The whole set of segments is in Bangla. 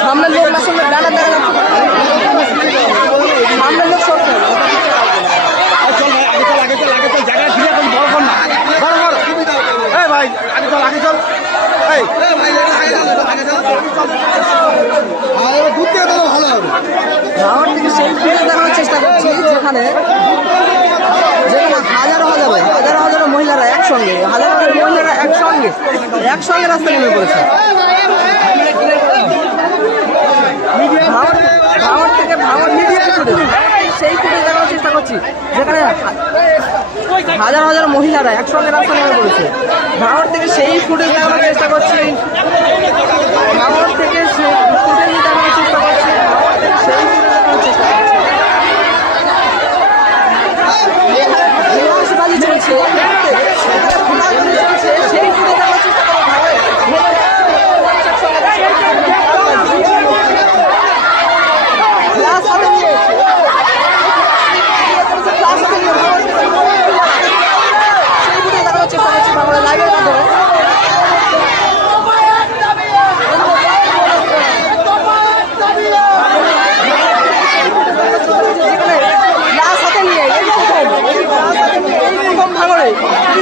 সামনের লোক আসলে ডানা দাঁড়ানো সামনের লোক সরতে হবে। চল ভাই আগে চল আগে চল আগে চল জায়গা ফিরে এখন বড় কর না। বড় কর এই ভাই, আগে চল আগে চল। এই। আমার থেকে সেই ভিডিও চেষ্টা করছি যেখানে যেখানে হাজারো হাজারো হাজারো হাজারো মহিলারা একসঙ্গে হাজারো হাজারো মহিলারা একসঙ্গে একসঙ্গে রাস্তায় নেমে পড়েছে ভাঙড় থেকে মিডিয়া সেই ফুটেজ দেখানোর চেষ্টা করছি। যেখানে হাজার হাজার মহিলারা একসঙ্গে রাস্তা নেমে পড়েছে। ভারত থেকে সেই ফুটেজ দেখানোর চেষ্টা করছি ভাঙড় থেকে সেই ফুটেজ দেখানোর চেষ্টা করছি ভাঙড় থেকে সেই ফুটেজ দেখানোর চেষ্টা করছি বাজি চলছে খোলাখুলি চলছে সেই ফুটেজ দেখানোর চেষ্টা করো ভাঙড়ে গ্লাস হাতে নিয়ে গ্লাস হাতে নিয়ে সেই ফুটেজ দেখানোর চেষ্টা করছি ভাঙড়ে লাইভের মাধ্যমে গ্লাস হাতে নিয়ে এই প্রথম এই গ্লাস হাতে নিয়ে এই প্রথম ভাঙড়ে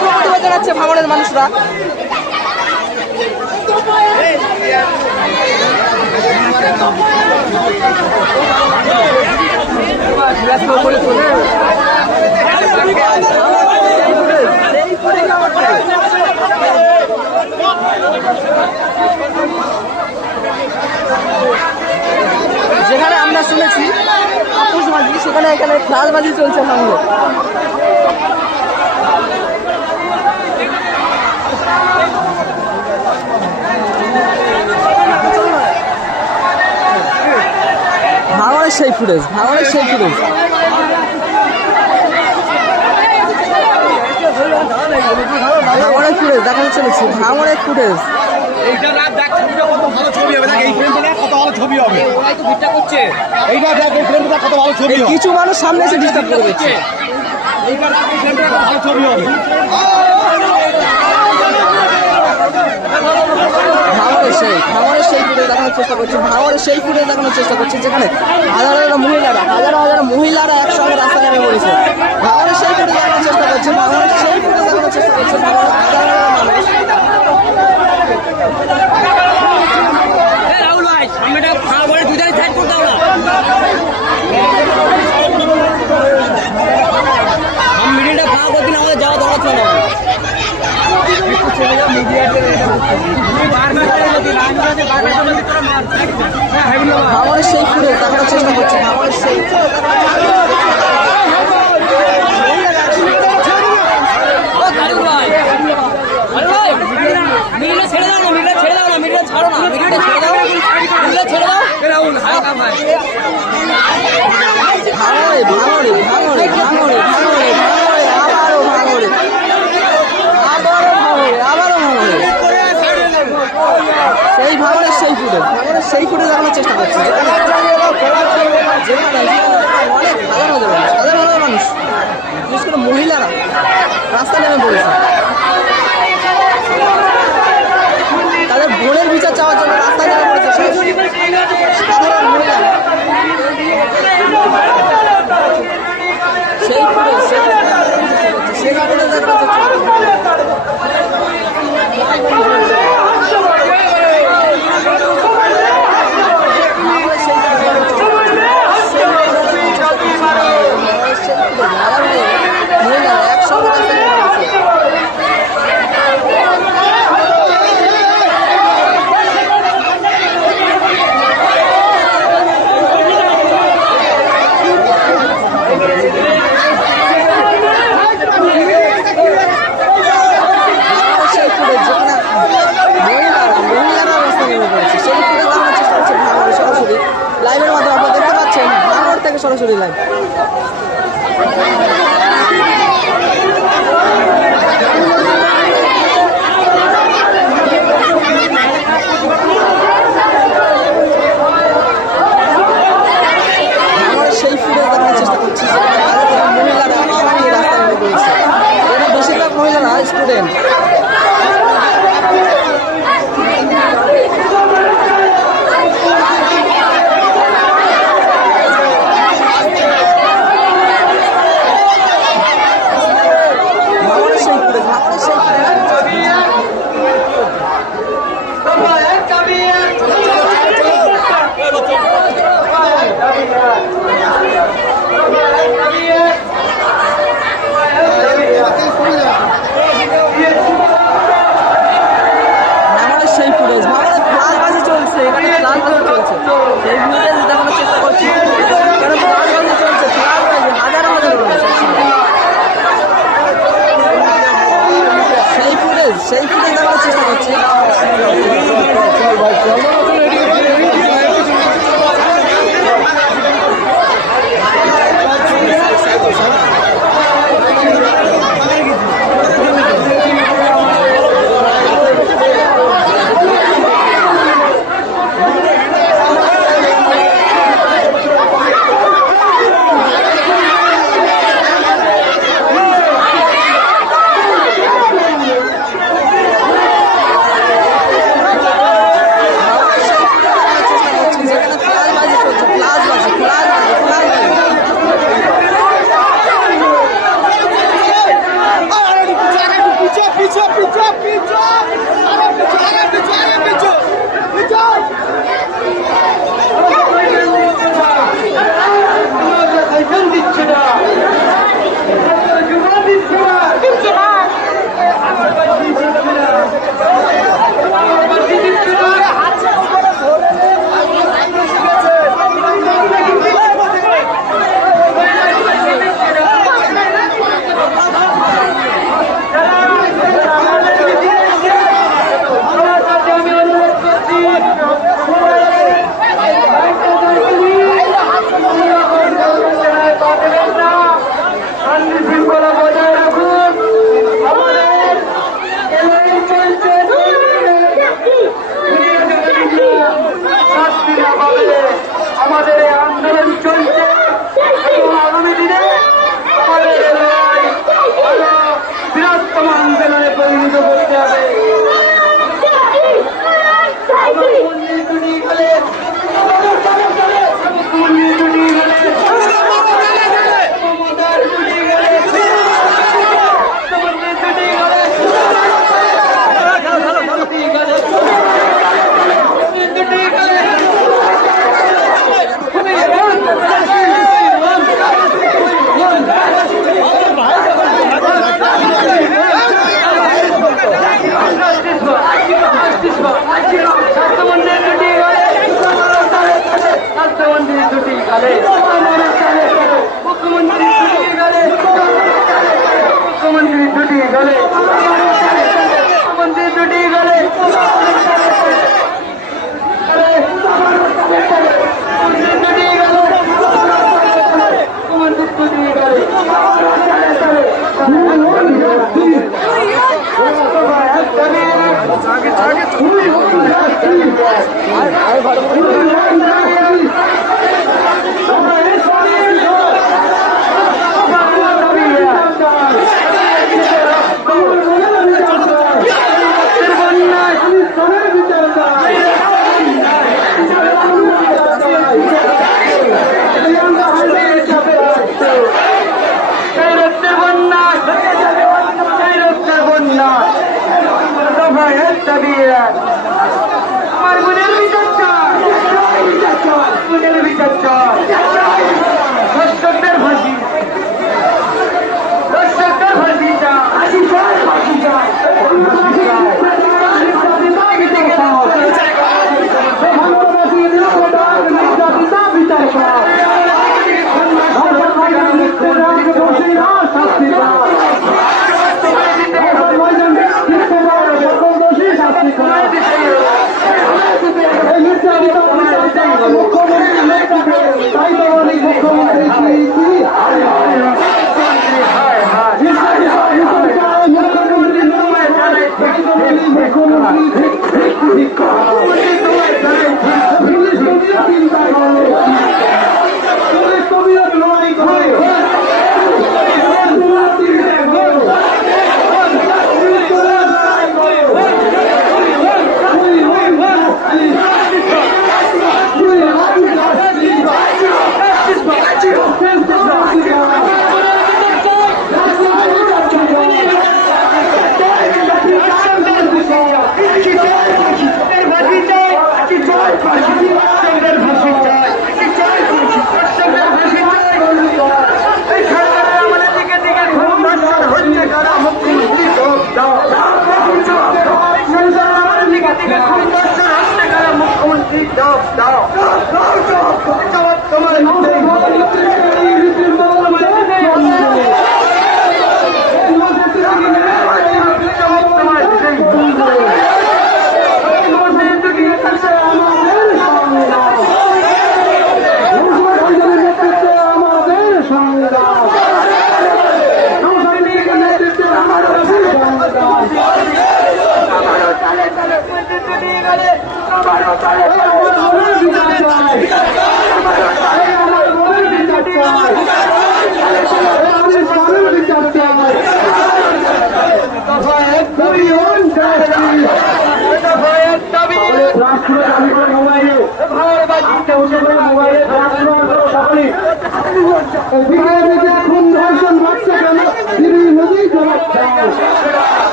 খুবই জানাচ্ছে ভাঙড়ের মানুষরা। যেখানে আমরা শুনেছি সেখানে এখানে ফ্লাশবাজি চলছে ভাঙড়ে ভাঙড়ের সেই ফুটেজ ভাঙড়ের সেই ফুটেজ ফুটেজ ফুটেজ এইটা রাত দেখ ছবিটা কত ভালো ছবি হবে। দেখ এই ফ্রেমটা দেখ কত ভালো ছবি হবে। ওরাই তো ভিড়টা করছে। এইটা দেখ এই ফ্রেমটা কত ভালো ছবি হবে। কিছু মানুষ সামনে এসে ডিস্টার্ব করে দিচ্ছে। এইটা দেখ এই ফ্রেমটা কত ভালো ছবি হবে। ভাঙড়ের সেই ভাঙড়ের সেই ফুটেজ দেখানোর চেষ্টা করছি ভাওয়ারের সেই ফুটেজ দেখানোর চেষ্টা করছি, যেখানে হাজার হাজার মহিলারা হাজার হাজার মহিলারা একসঙ্গে রাস্তা নেমে পড়েছে ভাঙড়ের সেই ফুটেজ দেখানোর চেষ্টা করছি ভাঙড়ের সেই ফুটেজ দেখানোর চেষ্টা করছি ভাঙড়ের হাজার হাজার মানুষ এ রাহুল ভাই সামনেটা ফাঁকা করে দুই ধারে সাইড করতে হবে আমি মিডিলটা ফাঁকা করতে না আমাদের যাওয়া দরকার ছিল না ভাঙড়ের সেই ফুটেজ দেখানোর চেষ্টা করছি ভাঙড়ের সেই ফুটেজ ও কালু ভাই কালু ভাই মিডিলটা ছেড়ে দাও না মিডিলটা ছেড়ে দাও না মিডিলটা ছাড়ো না মিডিলটা ছেড়ে দাও মিডিলটা ছেড়ে দাও রাহুল হালকা ভাই ভাঙড়ে ভাঙড়ে ভাঙড়ে ভাঙড়ে ভাঙড়ে ভাঙড়ে আবারও ভাঙড়ে আবারও ভাঙড়ে আবারও ভাঙড়ে সেই ভাঙড়ের সেই ফুটে। ভাঙড়ের সেই ফুটে দেখানোর চেষ্টা করছি। অনেক মানুষ হাজার মানুষ। বিশেষ করে মহিলারা রাস্তা নেমে পড়েছে। তাদের বোনের বিচার চাওয়ার জন্য রাস্তায় নেমে পড়েছে। সাধারণ মহিলারা সেই ফুটে সেই ফুটে দেখানোর চেষ্টা করছি ভাঙড়ের সেই ফুটে দেখানোর চেষ্টা করছি। সেই ফুটে দেখানোর চেষ্টা করছি। ভাঙড়ের সেই ফুটে হাজার হাজার মহিলারা একসঙ্গে রাস্তায় নেমে পড়েছে ফুটে যেখানে মহিলারা মহিলারা রাস্তা নেমে পড়েছে সেই ভাঙড়ে সরাসরি। লাইভের মাধ্যমে দেখতে পাচ্ছেন, ভাঙড় থেকে সরাসরি লাইভ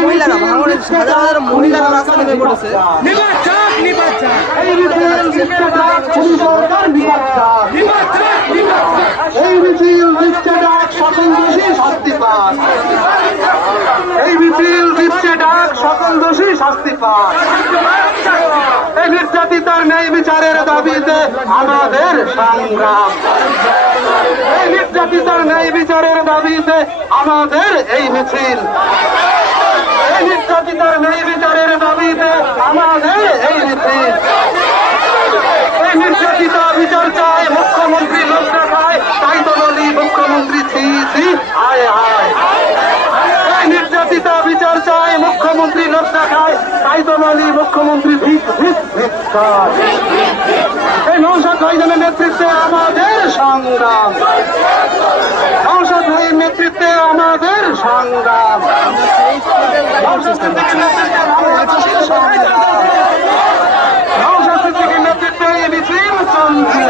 মহিলারা ভাঙড়ের হাজার হাজার মহিলারা রাস্তা নেমে পড়েছে এই মিছিল দিচ্ছে ডাক, সকল দোষী শাস্তি পান এই মিছিল দিচ্ছে ডাক সকল শাস্তি পান এই নির্যাতিতার ন্যায় বিচারের দাবিতে আমাদের সংগ্রাম। এই দাবিতে আমাদের এই মিছিল। এই নির্যাতিতার দাবিতে আমাদের এই মিছিল। এই বিচার চায়, মুখ্যমন্ত্রী লোক দেখায় তাই তো বলি, মুখ্যমন্ত্রী ছি ছি, আয় আয়। নির্যাতিতা বিচার চায় মুখ্যমন্ত্রী লোক দেখায় তাই তো বলি মুখ্যমন্ত্রী ভিক ভিক ভিক্ষার এই নৌসাদ ভাইজানের নেতৃত্বে? আমাদের সংগ্রাম। নৌসাদ ভাইয়ের নেতৃত্বে আমাদের সংগ্রাম। নেতৃত্বে মিছিল চলছে নৌসাদ সিদ্দিকীর নেতৃত্বে এই মিছিল চলছে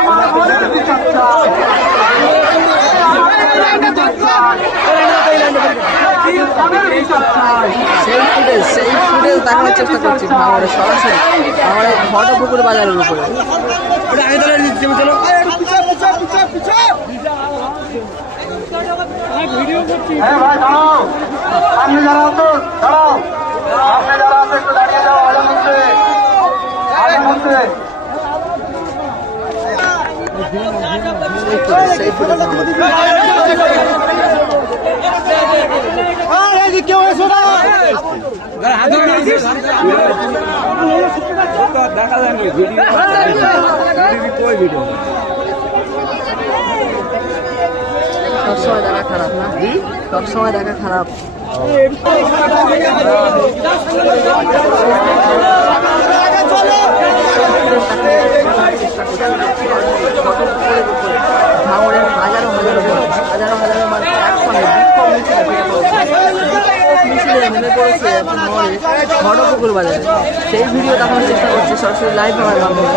আমার মনের বিচার চাই। আমার বিচার চাই। আমার বিচার চাই। সেই ফুটেজ সেই ফুটেজ দেখানোর চেষ্টা করছি ভাঙড়ের সরাসরি ভাঙড়ের ঘটপুকুর বাজারের উপরে হ্যাঁ ভাই দাঁড়াও সামনে যারা আছো দাঁড়াও সামনে যারা আছে একটু দাঁড়িয়ে যাও আগে মধ্যে আগে মধ্যে সেই ফুটেজ সেই ফুটেজ সবসময় দেখা খারাপ না সবসময় দেখা খারাপ ভাঙড়ের হাজারো হাজারো মানুষ হাজারো হাজারো মানুষ একসঙ্গে বিক্ষোভ মিছিলে ফিরে পড়েছে বিক্ষোভ মিছিলে নেমে পড়েছে ভাঙড়ে ঘটপুকুর বাজারে। সেই ভিডিও দেখানোর চেষ্টা করছি, সরাসরি লাইভ আমার মাধ্যমে।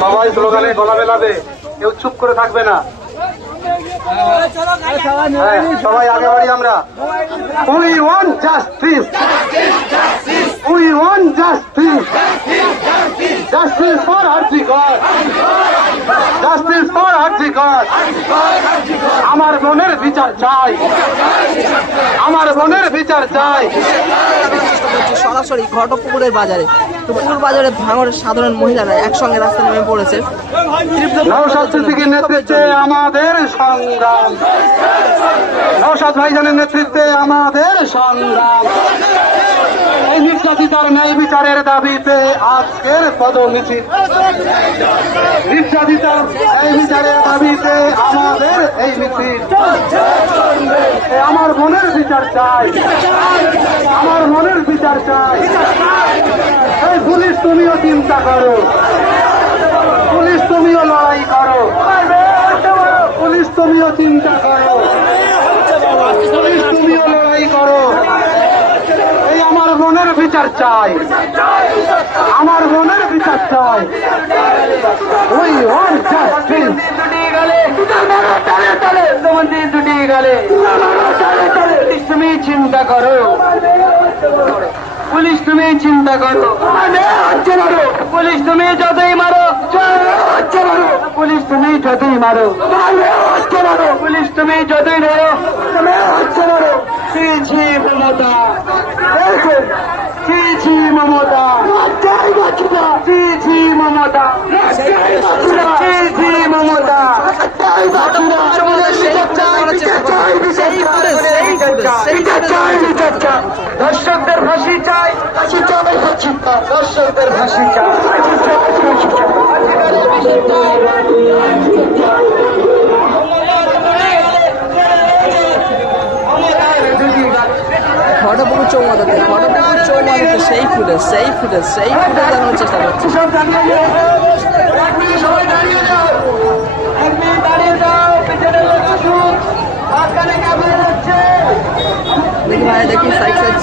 সবাই স্লোগানে গলা মেলাবে কেউ চুপ করে থাকবে না। সবাই আগে বাড়ি আমরা। We want justice we want justice justice for RG Kar justice for RG Kar আমার বোনের বিচার চাই। আমার বোনের বিচার চাই। সরাসরি ঘটপুকুরের বাজারে। বাজারে ভাঙড়ের সাধারণ মহিলারা একসঙ্গে রাস্তা নেমে পড়েছে। নেতৃত্বে আমাদের সংগ্রাম। নৌসাদ ভাইজানের নেতৃত্বে আমাদের সংগ্রাম। নির্যাতিতার ন্যায় বিচারের দাবিতে আজকের পদমিছিল নির্যাতিতার ন্যায় বিচারের দাবিতে আমাদের এই মিছিল আমার মনের বিচার চাই। আমার মনের বিচার চাই। এই পুলিশ তুমিও চিন্তা করো। পুলিশ তুমিও লড়াই করো। পুলিশ তুমিও চিন্তা করো। পুলিশ তুমিও লড়াই করো। বোনের বিচার চাই। আমার বোনের বিচার চাই। ওই ওর তুমি চিন্তা করো। পুলিশ, তুমি চিন্তা করো। পুলিশ, তুমি যতই মারো। পুলিশ, তুমি যতই মারো। পুলিশ, তুমি যতই ধরো হচ্ছে মারো ছি ছি মমতা। দেখুন। ছি ছি মমতা। ছি ছি মমতা। ছি ছি মমতা। দর্শকদের ফাঁসি চাই। দর্শকদের ফাঁসি চাই ঘটপুকুর চৌমাথাতে ঘটপুকুর চৌমাথাতে সেই ফুটেজ সেই ফুটেজ সেই ফুটেজ দেখানোর চেষ্টা করছি সব দাঁড়িয়ে যাও এক মিনিট সবাই দাঁড়িয়ে যাও। এক সেই দাঁড়িয়ে যাও। পেছনে লোক আসুন মাঝখানে ক্যামেরা যাচ্ছে। দেখি ভাই দেখি সাইড সাইড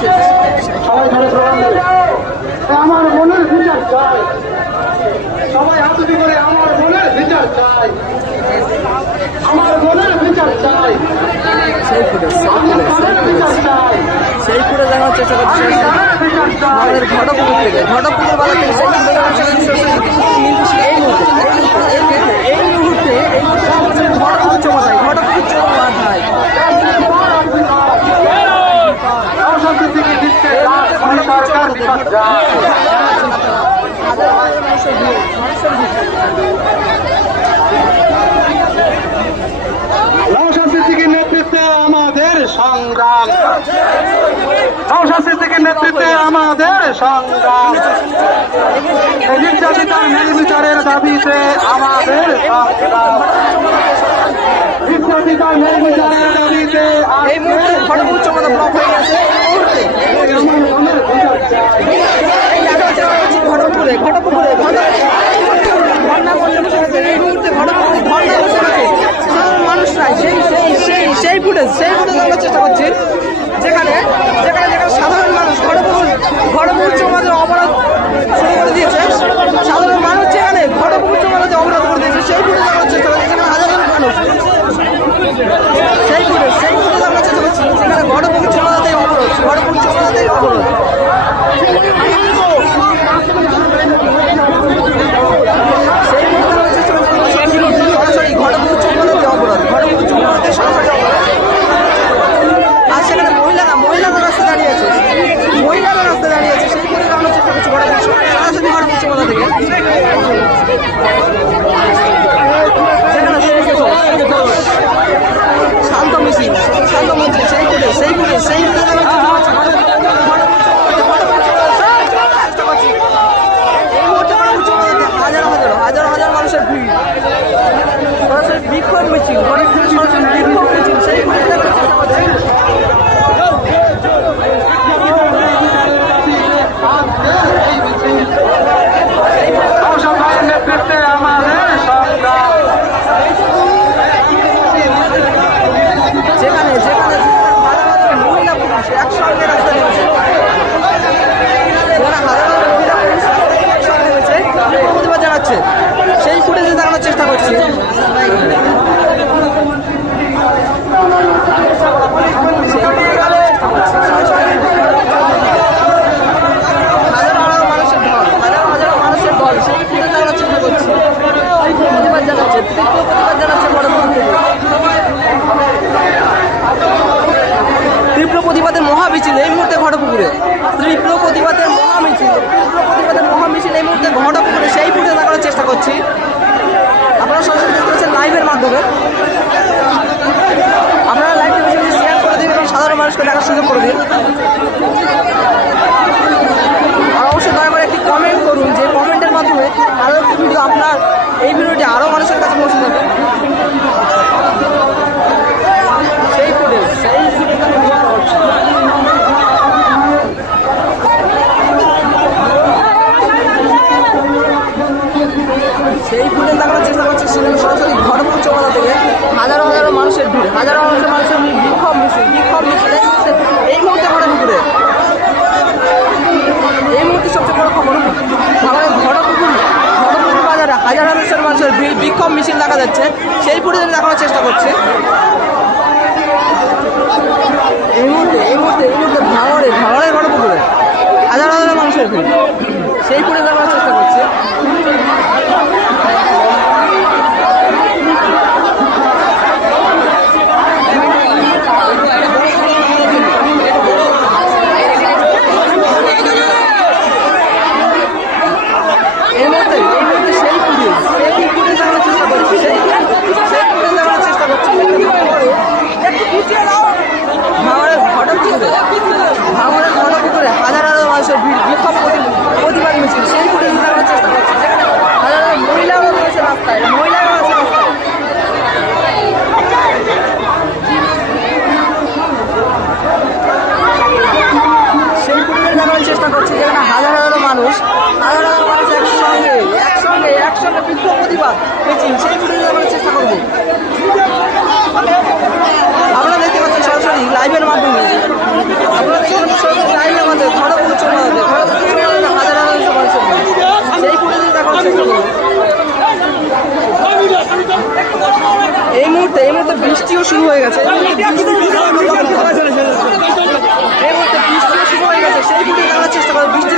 আমার মনের বিচার চাই। সবাই হাত উঁচু করে আমার মনের বিচার চাই। আমার মনের বিচার চাই। সেই সেই সেই মনের সেই ফুটেজ দেখানোর চেষ্টা করছি আমাদের ঘটপুকুর থেকে ঘটপুকুর বাজার থেকে করছি এই মুহূর্তে এই মুহূর্তে এই মুহূর্তে ঘটপুকুর ঘটপুকুর মানুষের ভিড় মানুষের ভিড় নৌশাদ সিদ্দিকীর নেতৃত্বে আমাদের সংগ্রাম। সিদ্দিকীর নেতৃত্বে আমাদের সংগ্রাম। নির্যাতিতার নির্বিচারের দাবিতে আমাদের সংগ্রাম। নির্যাতিতার নির্বিচারের দাবিতে এই মুহূর্তে ঘটপুকুর চৌমাথা ব্লক হয়ে গেছে আমার মনের বিচার চাই এই মুহূর্তে ঘটপুকুরে ধর্ণা বসে সেই সেই সেই সেই ফুটেজ সেই যেখানে যেখানে যেখানে সাধারণ মানুষ ঘরপুর ঘরপুর সমাজের অপরাধ শুরু করে দিয়েছে সাধারণ মানুষ যেখানে ঘরপুর সমাজে অপরাধ সেই মানুষ সেই ফুটেজ সেই ফুটেজ আমরা Thank you. দেখাচ্ছে সেই ফুটেজে দেখানোর চেষ্টা করছি। তীব্র প্রতিবাদের মহাবিচিল এই মুহূর্তে ঘটপুকুরে তীব্র প্রতিবাদের মহাবিচিল। আপনাদের ঘটক করে সেই ফুটে দেখানোর চেষ্টা করছি। আপনারা সরাসরি দেখতে পাচ্ছেন লাইভের মাধ্যমে। আপনারা লাইভ টেলিভিশনটি শেয়ার করে দিন এবং সাধারণ মানুষকে দেখার সুযোগ করে দিন। আর অবশ্যই দয়া করে একটি কমেন্ট করুন যে কমেন্টের মাধ্যমে আরও একটি ভিডিও আপনার এই ভিডিওটি আরও মানুষের কাছে পৌঁছে যাবে। হাজার হাজার মানুষের বিক্ষোভ মিছিল দেখা যাচ্ছে। সেই পরিস্থিতি দেখানোর চেষ্টা করছে। হাজার হাজার মানুষের সেই পরিস্থিতি দেখানোর চেষ্টা করছে। লাইভের মাধ্যমে। হবে সেই এই মুহূর্তে এই মুহূর্তে বৃষ্টিও শুরু হয়ে গেছে। এই শুরু বৃষ্টির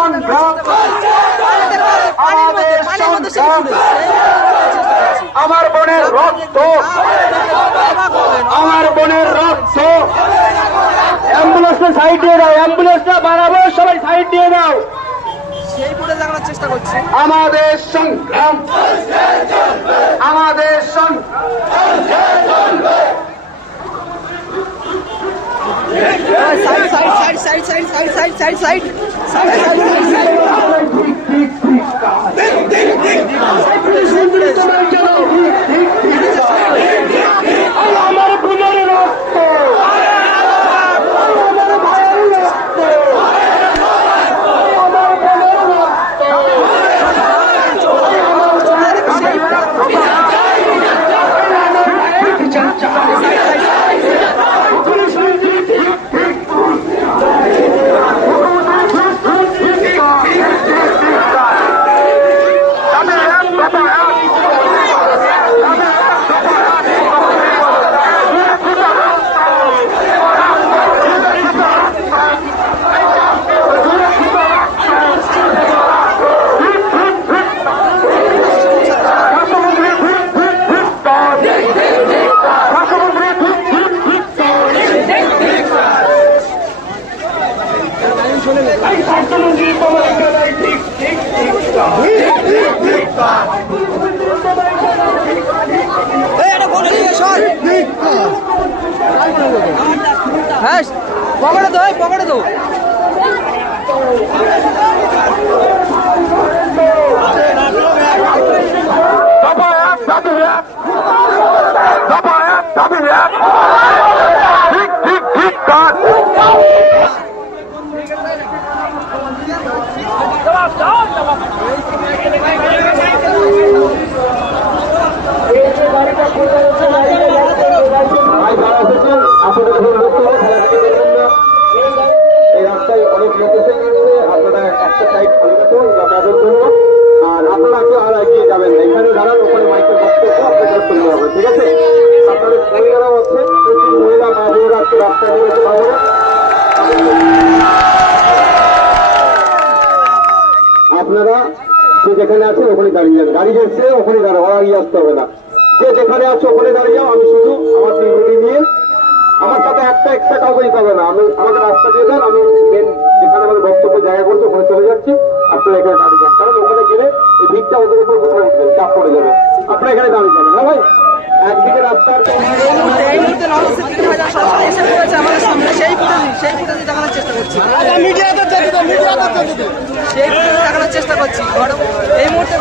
আমার বোনের রক্ত আমার বোনের রক্ত অ্যাম্বুলেন্সটা সাইড দিয়ে দাও অ্যাম্বুলেন্সটা বাড়াবো সবাই সাইড দিয়ে দাও চেষ্টা করছি আমাদের সংগ্রাম আমাদের সংগ্রাম 大病人。দাঁড়িয়ে গাড়ি এসছে ওখানে দাঁড়া ইয়ে আসতে হবে না। যে যেখানে আছে, ওখানে দাঁড়িয়ে যাও, আমি শুধু আমার সিকিউরিটি নিয়ে আমার সাথে একটা একটা কাউকে পাবে না। আমি আমাকে রাস্তা দিয়ে দেন আমি মেন যেখানে আমাদের বক্তব্য জায়গা করছে, ওখানে চলে যাচ্ছি। আপনারা এখানে দাঁড়িয়ে যান। কারণ ওখানে গেলে এই ভিড়টা ওদের উপর উঠবে, চাপ পড়ে যাবে। আপনারা এখানে দাঁড়িয়ে যাবেন না ভাই? সেই দেখানোর চেষ্টা করছি। দেখানোর চেষ্টা করছি। এই মুহূর্তে